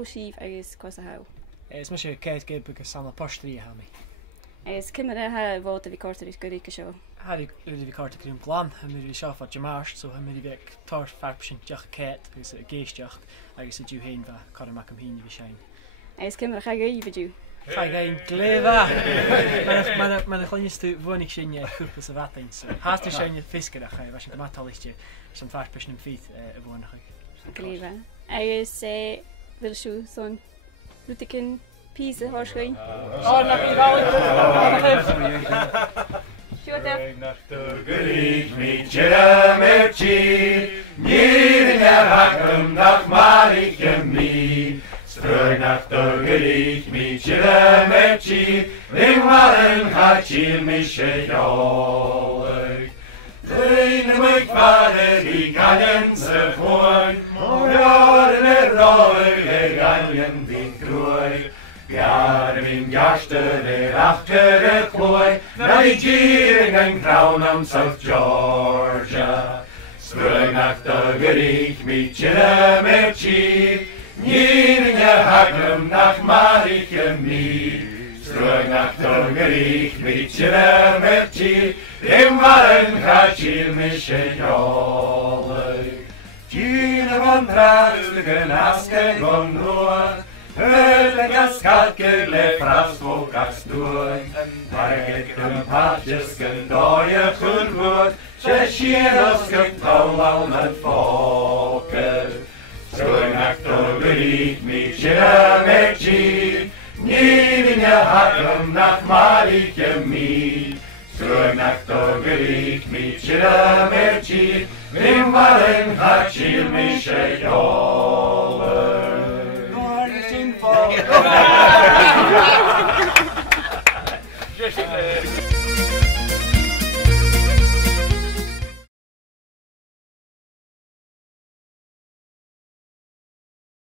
Ó Síomh agus cos a hau. Is me sé céad gé agus samla postí ha mi. Agus cimime a bhót a bhí cortarí goí go seo. Haí bhí carta grún glán ha mí seáfa demáist, so ha mí bheith tar farpsin deach céit agus a géisteocht agus a dú héin bheit carach am híine bhí sein. Agus cimime a chaí bidú. Fa gain gléfa man chonistú bhnig sinne chuúpa sa bhatain, so háasta seinne fiscadach a bheit sin go mátaliste san farpsin am fít a bhnach. Gléfa. Agus bhfuil siú son Luticin písa háiscain. Strög nach dögerig mit Jeremerci, Nirne hakem nach Marikem mi. Strög nach dögerig mit Jeremerci, Ringmalen hachil mische jolig. Leine mig fare di gallense foin, Mojaren roig gallen din kroi. Bjarr min garstere achtere ploi, Nigeria and crown on South Georgia. Strög nach dögerig mit Jeremerci, Nirne hakem nach Marikem mi. Strög nach dögerig mit Jeremerci, Rimvaren hachil mische jolig. Gina van Trasligen asken von Ruhr, Hölegas kalkele frasvågas doj, Margeten patjesken doje chulvud, Tjeckinosken taulalmen folker. Strög nach dögerig mit Jeremerci, Nirne hakem nach Marikem mi. Strög nach dögerig mit Jeremerci, Rimvaren hachil mische jolig.